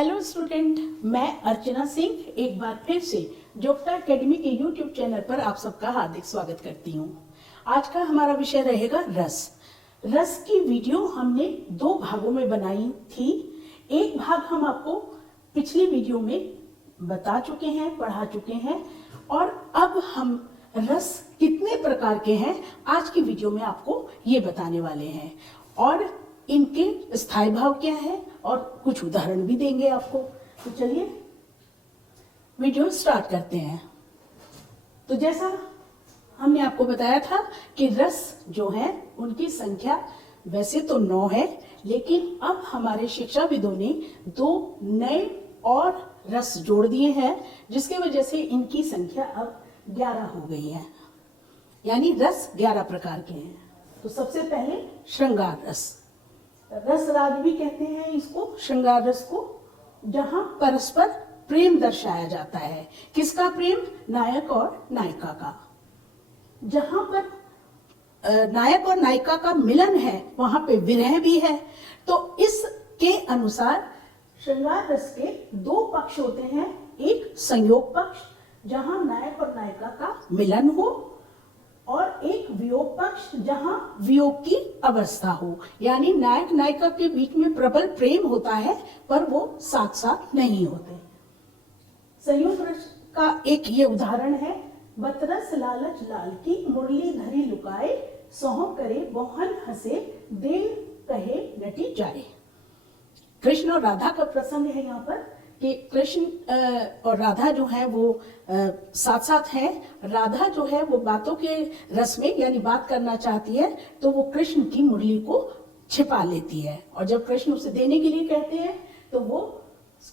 Hello student, मैं अर्चना सिंह एक बार फिर से जोगटा एकेडमी के यूट्यूब चैनल पर आप सबका हार्दिक स्वागत करती हूँ। आज का हमारा विषय रहेगा रस। रस की वीडियो हमने दो भागों में बनाई थी। एक भाग हम आपको पिछली वीडियो में बता चुके हैं, पढ़ा चुके हैं, और अब हम रस कितने प्रकार के हैं आज की वीडियो में आपको ये बताने वाले हैं, और इनके स्थायी भाव क्या है और कुछ उदाहरण भी देंगे आपको। तो चलिए वीडियो स्टार्ट करते हैं। तो जैसा हमने आपको बताया था कि रस जो है उनकी संख्या वैसे तो 9 है, लेकिन अब हमारे शिक्षाविदों ने 2 नए और रस जोड़ दिए हैं, जिसके वजह से इनकी संख्या अब 11 हो गई है, यानी रस 11 प्रकार के हैं। तो सबसे पहले श्रृंगार रस, रस राग भी कहते हैं इसको, श्रृंगार रस को, जहां परस्पर प्रेम दर्शाया जाता है। किसका प्रेम? नायक और नायिका का। जहां पर नायक और नायिका का मिलन है वहां पे विरह भी है। तो इसके अनुसार श्रृंगार रस के 2 पक्ष होते हैं। एक संयोग पक्ष जहां नायक और नायिका का मिलन हो, और एक वियोग पक्ष जहां वियोग की अवस्था हो, यानी नायक नायिका के बीच में प्रबल प्रेम होता है पर वो साथ साथ नहीं होते। संयोग रस का एक ये उदाहरण है, बतरस लालच लाल की मुरली धरी लुकाए, सोह करे बोहन हंसे दिल कहे नटी जाए। कृष्ण और राधा का प्रसंग है यहाँ पर कि कृष्ण और राधा जो है वो साथ साथ हैं। राधा जो है वो बातों के रस में, यानी बात करना चाहती है, तो वो कृष्ण की मुरली को छिपा लेती है, और जब कृष्ण उसे देने के लिए कहते हैं तो वो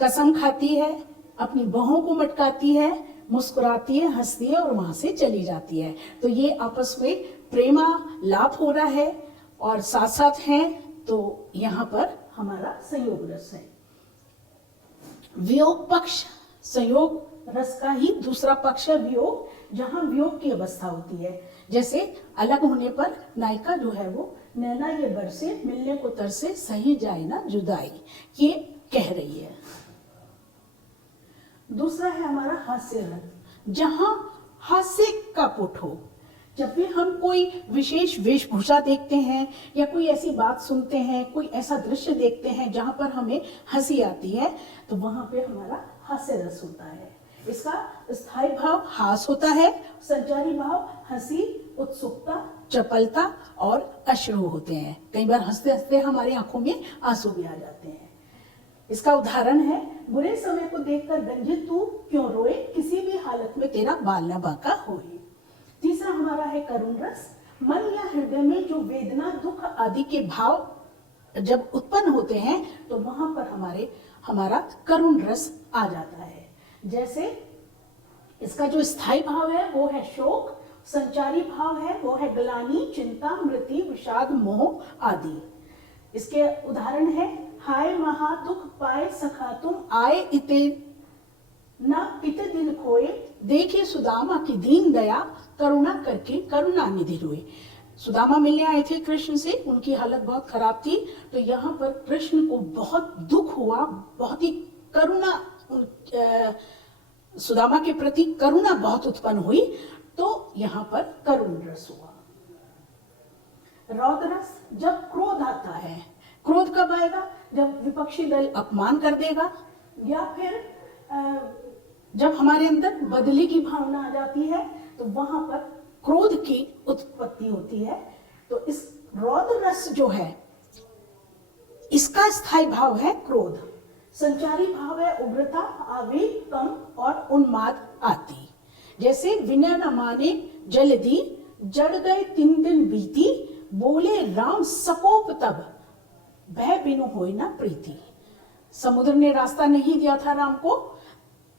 कसम खाती है, अपनी बाहों को मटकाती है, मुस्कुराती है, हंसती है और वहां से चली जाती है। तो ये आपस में प्रेमा लाप हो रहा है और साथ साथ हैं। तो यहाँ पर हमारा संयोग रस है। वियोग पक्ष संयोग रस का ही दूसरा पक्ष है वियोग, जहां वियोग की अवस्था होती है। जैसे अलग होने पर नायिका जो है वो नैना ये बरसे मिलने को तरसे सही जाए ना जुदाई, ये कह रही है। दूसरा है हमारा हास्य रस, जहां हास्य का पुट हो। जब भी हम कोई विशेष वेशभूषा देखते हैं या कोई ऐसी बात सुनते हैं, कोई ऐसा दृश्य देखते हैं जहां पर हमें हंसी आती है, तो वहां पे हमारा हास्य रस होता है। इसका स्थायी भाव हास होता है, संचारी भाव हंसी, उत्सुकता, चपलता और अश्रु होते हैं। कई बार हंसते हंसते हमारी आंखों में आंसू भी आ जाते हैं। इसका उदाहरण है, बुरे समय को देखकर गंजित तू क्यों रोए, किसी भी हालत में तेरा बाल न बांका होए। तीसरा हमारा है करुण रस, मन या हृदय में जो वेदना, दुख आदि के भाव जब उत्पन्न होते हैं तो वहां पर हमारा करुण रस आ जाता है। जैसे इसका जो स्थायी भाव है वो है शोक, संचारी भाव है वो है ग्लानि, चिंता, मृत्यु, विषाद, मोह आदि। इसके उदाहरण है, हाय महा दुख पाए सखा तुम आए इते न इत दिन खोए, देखे सुदामा की दीन दया, करुणा करके करुणा निधि रोए। सुदामा मिलने आए थे कृष्ण से, उनकी हालत बहुत खराब थी, तो यहाँ पर कृष्ण को बहुत दुख हुआ, बहुत ही करुणा, सुदामा के प्रति करुणा बहुत उत्पन्न हुई, तो यहाँ पर करुण रस हुआ। रौद्र रस, जब क्रोध आता है। क्रोध कब आएगा? जब विपक्षी दल अपमान कर देगा, या फिर जब हमारे अंदर बदले की भावना आ जाती है, तो वहां पर क्रोध की उत्पत्ति होती है। तो इस रौद्र रस जो है इसका स्थायी भाव है क्रोध, संचारी भाव है उग्रता, आवेग, कम और उन्माद आदि। जैसे विनय न माने जल्दी, जड़ गए 3 दिन बीती, बोले राम सकोप तब, भय बिनु होई ना प्रीति। समुद्र ने रास्ता नहीं दिया था राम को,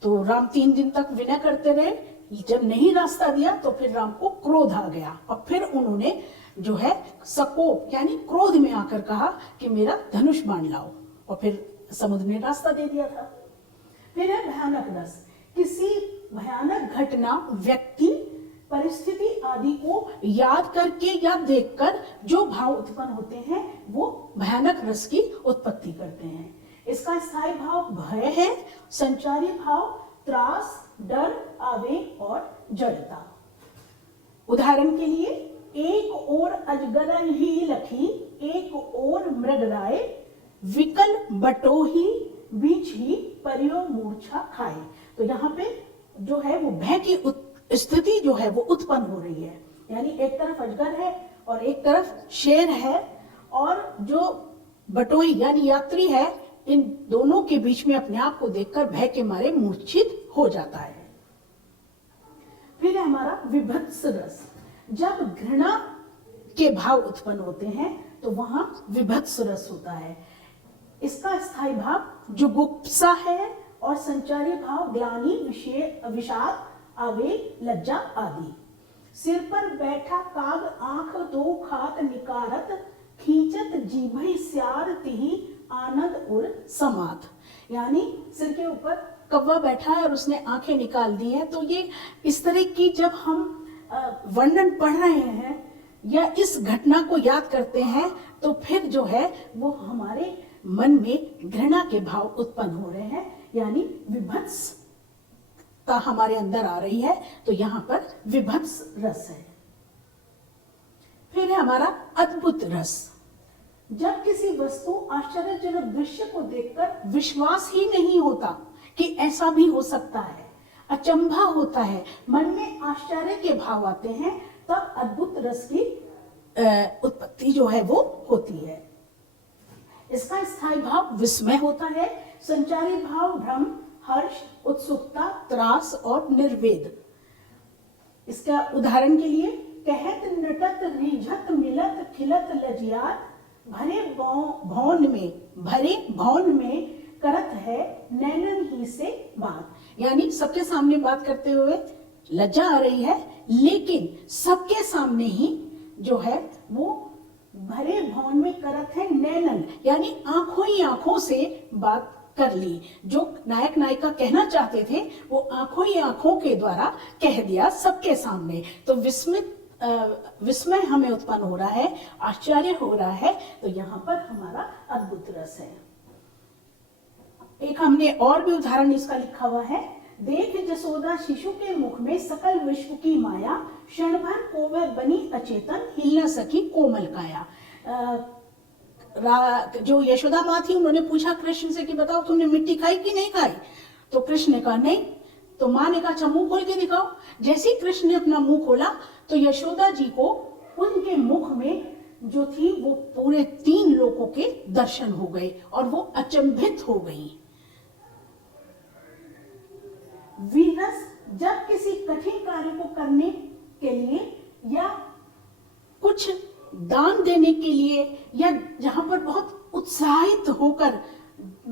तो राम 3 दिन तक विनय करते रहे। जब नहीं रास्ता दिया तो फिर राम को क्रोध आ गया, और फिर उन्होंने जो है सकोप यानी क्रोध में आकर कहा कि मेरा धनुष बाण लाओ, और फिर समुद्र ने रास्ता दे दिया था। फिर है भयानक रस, किसी भयानक घटना, व्यक्ति, परिस्थिति आदि को याद करके या देखकर जो भाव उत्पन्न होते हैं वो भयानक रस की उत्पत्ति करते हैं। इसका स्थायी भाव भय है, संचारी भाव त्रास, डर, आवेग और जड़ता। उदाहरण के लिए, एक ओर अजगर ही लखी, एक ओर मृगराय, विकल बटोही, बीच ही परियो मूर्छा खाए। तो यहाँ पे जो है वो भय की स्थिति जो है वो उत्पन्न हो रही है, यानी एक तरफ अजगर है और एक तरफ शेर है, और जो बटोही यानी यात्री है, इन दोनों के बीच में अपने आप को देखकर भय के मारे मूर्छित हो जाता है। फिर है हमारा विभत्स रस। जब घृणा के भाव उत्पन्न होते हैं तो वहां विभत्स रस होता है। इसका स्थायी भाव जुगुप्सा है और संचारी भाव ग्लानि, विषाद, आवेग, लज्जा आदि। सिर पर बैठा काग आंख दो खात निकारत, खींचत जीभई स्यार तिहि आनंद उर समात। यानी सिर के ऊपर कौवा बैठा है और उसने आंखें निकाल दी हैं। तो ये इस तरह की जब हम वर्णन पढ़ रहे हैं या इस घटना को याद करते हैं तो फिर जो है वो हमारे मन में घृणा के भाव उत्पन्न हो रहे हैं, यानी विभत्सता हमारे अंदर आ रही है। तो यहाँ पर विभत्स रस है। फिर है हमारा अद्भुत रस। जब किसी वस्तु आश्चर्यजनक दृश्य को देखकर विश्वास ही नहीं होता कि ऐसा भी हो सकता है, अचंभा होता है, मन में आश्चर्य के भाव आते हैं, तब अद्भुत रस की उत्पत्ति जो है वो होती है। इसका स्थायी भाव विस्मय होता है, संचारी भाव भ्रम, हर्ष, उत्सुकता, त्रास और निर्वेद। इसका उदाहरण के लिए, कहत नटत रिझत मिलत खिलत लजियात, भरे भौन में करत है नैनन ही से बात। यानी सबके सामने बात करते हुए लज्जा आ रही है, लेकिन सबके सामने ही जो है वो भरे भौन में करत है नैनन, यानी आंखों ही आंखों से बात कर ली। जो नायक नायिका कहना चाहते थे वो आंखों ही आंखों के द्वारा कह दिया सबके सामने। तो विस्मय हमें उत्पन्न हो रहा है, आश्चर्य हो रहा है। तो यहाँ पर हमारा अद्भुत रस है। एक हमने और भी उदाहरण इसका लिखा हुआ है। देख जसोदा शिशु के मुख में सकल विश्व की माया, क्षण भर को वह बनी अचेतन, हिल न सकी कोमल काया। जो यशोदा माँ थी उन्होंने पूछा कृष्ण से कि बताओ तुमने मिट्टी खाई कि नहीं खाई। तो कृष्ण ने कहा नहीं। तो माँ ने कहा अच्छा मुंह खोल के दिखाओ। जैसे ही कृष्ण ने अपना मुंह खोला तो यशोदा जी को उनके मुख में जो थी वो पूरे 3 लोकों के दर्शन हो गए और वो अचंभित हो गई। वीरस, जब किसी कठिन कार्य को करने के लिए या कुछ दान देने के लिए या जहां पर बहुत उत्साहित होकर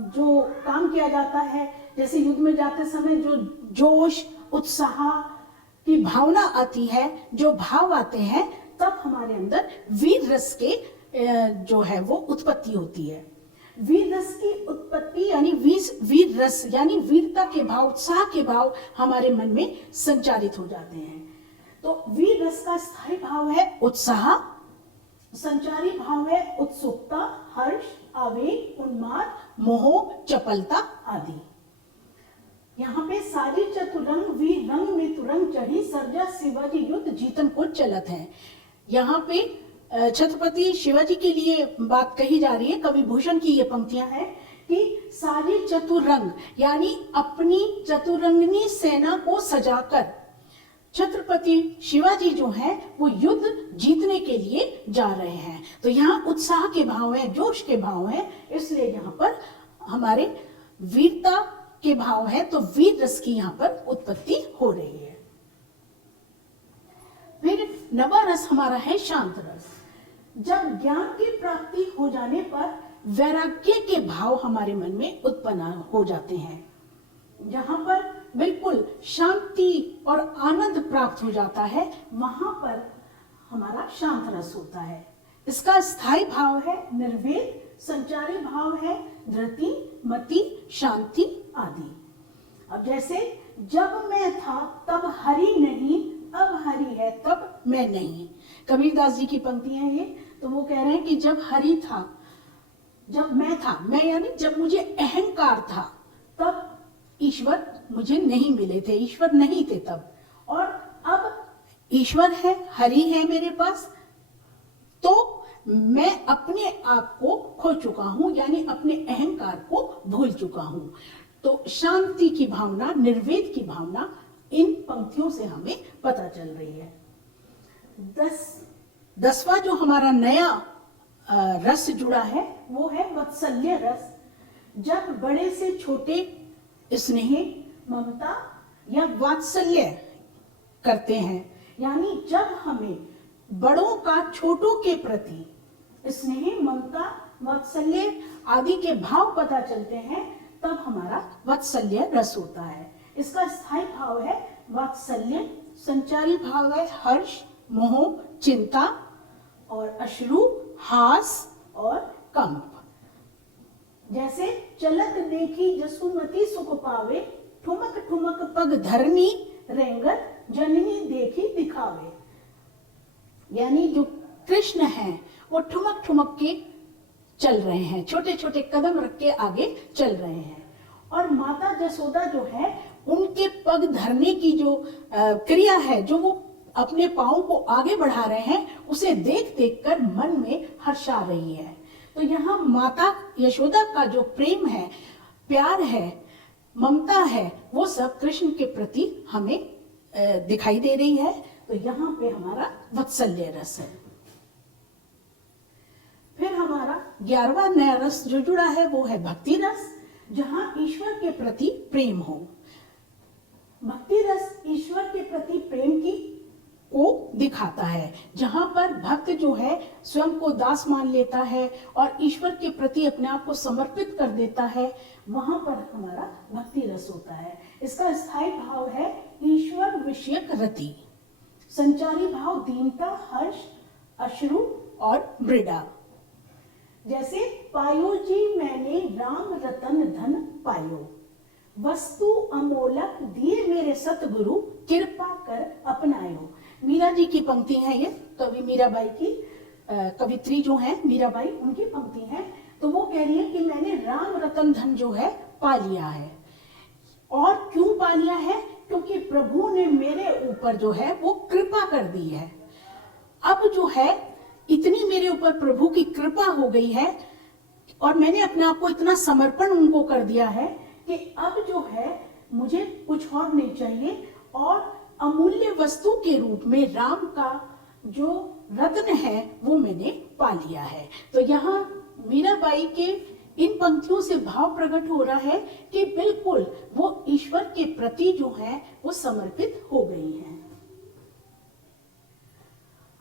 जो काम किया जाता है, जैसे युद्ध में जाते समय जो जोश उत्साह की भावना आती है, जो भाव आते हैं, तब हमारे अंदर वीर रस के जो है वो उत्पत्ति होती है। वीर रस की उत्पत्ति यानी वीर रस यानी वीरता के भाव, उत्साह के भाव हमारे मन में संचारित हो जाते हैं। तो वीर रस का स्थायी भाव है उत्साह, संचारी भाव है उत्सुकता, हर्ष, आवेग, उन्माद, मोह, चपलता आदि। यहाँ पे सारी चतुरंग वीर रंग में तुरंग चढ़ी, सर्जा शिवाजी युद्ध जीतन को चलत है। यहाँ पे छत्रपति शिवाजी के लिए बात कही जा रही है। कवि भूषण की ये पंक्तियां हैं कि सारी चतुरंग यानी अपनी चतुरंगनी सेना को सजाकर छत्रपति शिवाजी जो है वो युद्ध जीतने के लिए जा रहे हैं। तो यहाँ उत्साह के भाव है, जोश के भाव है, इसलिए यहाँ पर हमारे वीरता के भाव है। तो वीर रस की यहाँ पर उत्पत्ति हो रही है। फिर नवा रस हमारा है शांत रस। जब ज्ञान की प्राप्ति हो जाने पर वैराग्य के भाव हमारे मन में उत्पन्न हो जाते हैं, जहां पर बिल्कुल शांति और आनंद प्राप्त हो जाता है, वहां पर हमारा शांत रस होता है। इसका स्थायी भाव है निर्वेद, संचारी भाव है धृति, मति, शांति आदि। अब जैसे जब मैं था तब हरि नहीं, अब हरि है तब मैं नहीं। कबीरदास जी की पंक्ति है ये। तो वो कह रहे हैं कि जब हरि था जब मैं था, मैं यानी जब मुझे अहंकार था, तब ईश्वर मुझे नहीं मिले थे, ईश्वर नहीं थे तब। और अब ईश्वर है, हरि है मेरे पास, तो मैं अपने आप को खो चुका हूं, यानी अपने अहंकार को भूल चुका हूं। तो शांति की भावना, निर्वेद की भावना इन पंक्तियों से हमें पता चल रही है। 10वां जो हमारा नया रस जुड़ा है वो है वात्सल्य रस। जब बड़े से छोटे स्नेह, ममता या वात्सल्य करते हैं, यानी जब हमें बड़ों का छोटों के प्रति स्नेह, ममता, वात्सल्य आदि के भाव पता चलते हैं, तब हमारा वात्सल्य रस होता है। इसका स्थायी भाव है वात्सल्य, संचारी भाव है हर्ष, मोह, चिंता, और अश्रु, हास और कंप। जैसे चलत देखी जसुमती सुख पावे, ठुमक ठुमक पग धरनी रेंगत, जननी देखी दिखावे। यानी जो कृष्ण हैं वो ठुमक ठुमक के चल रहे हैं, छोटे छोटे कदम रख के आगे चल रहे हैं। और माता जसोदा जो है, उनके पग धरने की जो क्रिया है, जो वो अपने पांव को आगे बढ़ा रहे हैं, उसे देख देख कर मन में हर्ष आ रही है। तो यहाँ माता यशोदा का जो प्रेम है, प्यार है, ममता है, वो सब कृष्ण के प्रति हमें दिखाई दे रही है। तो यहाँ पे हमारा वात्सल्य रस है। फिर हमारा 11वां नया रस जो जुड़ा है वो है भक्ति रस, जहां ईश्वर के प्रति प्रेम हो। भक्ति रस ईश्वर के प्रति प्रेम को दिखाता है, जहां पर भक्त जो है स्वयं को दास मान लेता है और ईश्वर के प्रति अपने आप को समर्पित कर देता है, वहां पर हमारा भक्ति रस होता है। इसका स्थायी भाव है ईश्वर विषयक रति, संचारी भाव दीनता, हर्ष, अश्रु और मृदा। जैसे पायो जी मैंने राम रतन धन पायो, वस्तु अमोलक दिए मेरे सतगुरु, कृपा कर अपनायो। मीरा जी की पंक्ति है ये, कवि मीराबाई की, कवित्री जो है मीराबाई, उनकी पंक्ति है। तो वो कह रही है कि मैंने राम रतन धन जो है पा लिया है। और क्यों पा लिया है? क्योंकि प्रभु ने मेरे ऊपर जो है वो कृपा कर दी है। अब जो है इतनी मेरे ऊपर प्रभु की कृपा हो गई है और मैंने अपने आप को इतना समर्पण उनको कर दिया है कि अब जो है मुझे कुछ और नहीं चाहिए, और अमूल्य वस्तु के रूप में राम का जो रत्न है वो मैंने पा लिया है। तो यहाँ मीराबाई के इन पंक्तियों से भाव प्रकट हो रहा है कि बिल्कुल वो ईश्वर के प्रति जो है वो समर्पित हो गई हैं।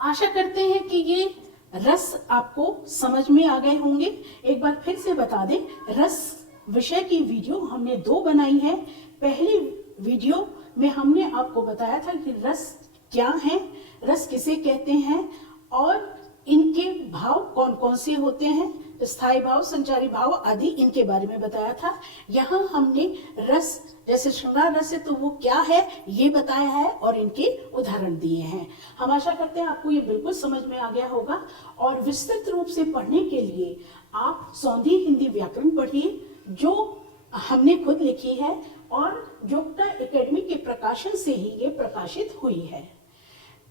आशा करते हैं कि ये रस आपको समझ में आ गए होंगे। एक बार फिर से बता दें, रस विषय की वीडियो हमने 2 बनाई है। पहली वीडियो में हमने आपको बताया था कि रस क्या है, रस किसे कहते हैं और इनके भाव कौन कौन से होते हैं, स्थायी भाव, संचारी भाव आदि, इनके बारे में बताया था। यहाँ हमने रस, जैसे श्रृंगार रस है तो वो क्या है ये बताया है और इनके उदाहरण दिए हैं। हम आशा करते हैं आपको ये बिल्कुल समझ में आ गया होगा। और विस्तृत रूप से पढ़ने के लिए आप सौंधी हिंदी व्याकरण पढ़िए, जो हमने खुद लिखी है और जोगटा एकेडमी के प्रकाशन से ही ये प्रकाशित हुई है।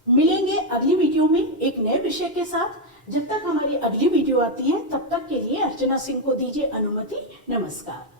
मिलेंगे अगली वीडियो में एक नए विषय के साथ। जब तक हमारी अगली वीडियो आती है तब तक के लिए अर्चना सिंह को दीजिए अनुमति। नमस्कार।